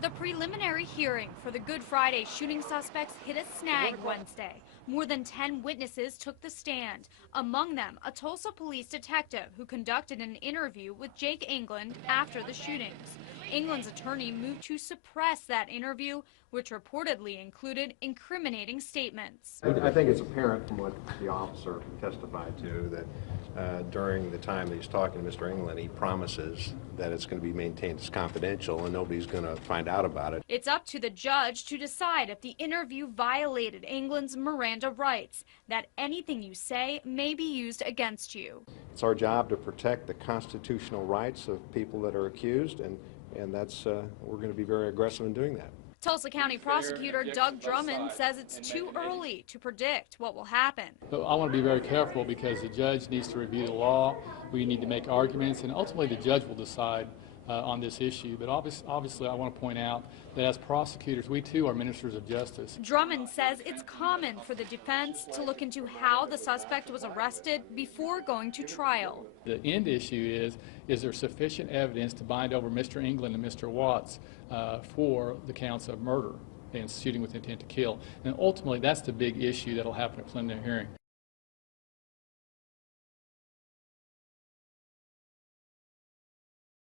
The preliminary hearing for the Good Friday shooting suspects hit a snag Wednesday. More than 10 witnesses took the stand, among them a Tulsa police detective who conducted an interview with Jake England after the shootings. England's attorney moved to suppress that interview, which reportedly included incriminating statements. I think it's apparent from what the officer testified to that during the time that he's talking to Mr. England, he promises that it's going to be maintained as confidential and nobody's going to find out about it. It's up to the judge to decide if the interview violated England's Miranda rights, that anything you say may be used against you. It's our job to protect the constitutional rights of people that are accused, and that's we're going to be very aggressive in doing that. Tulsa County Prosecutor Doug Drummond says it's too early to predict what will happen. But I want to be very careful because the judge needs to review the law. We need to make arguments, and ultimately the judge will decide on this issue. But obviously I want to point out that as prosecutors, we too are ministers of justice. Drummond says it's common for the defense to look into how the suspect was arrested before going to trial. The end issue is there sufficient evidence to bind over Mr. England and Mr. Watts for the counts of murder and shooting with intent to kill? And ultimately that's the big issue that will happen at preliminary hearing.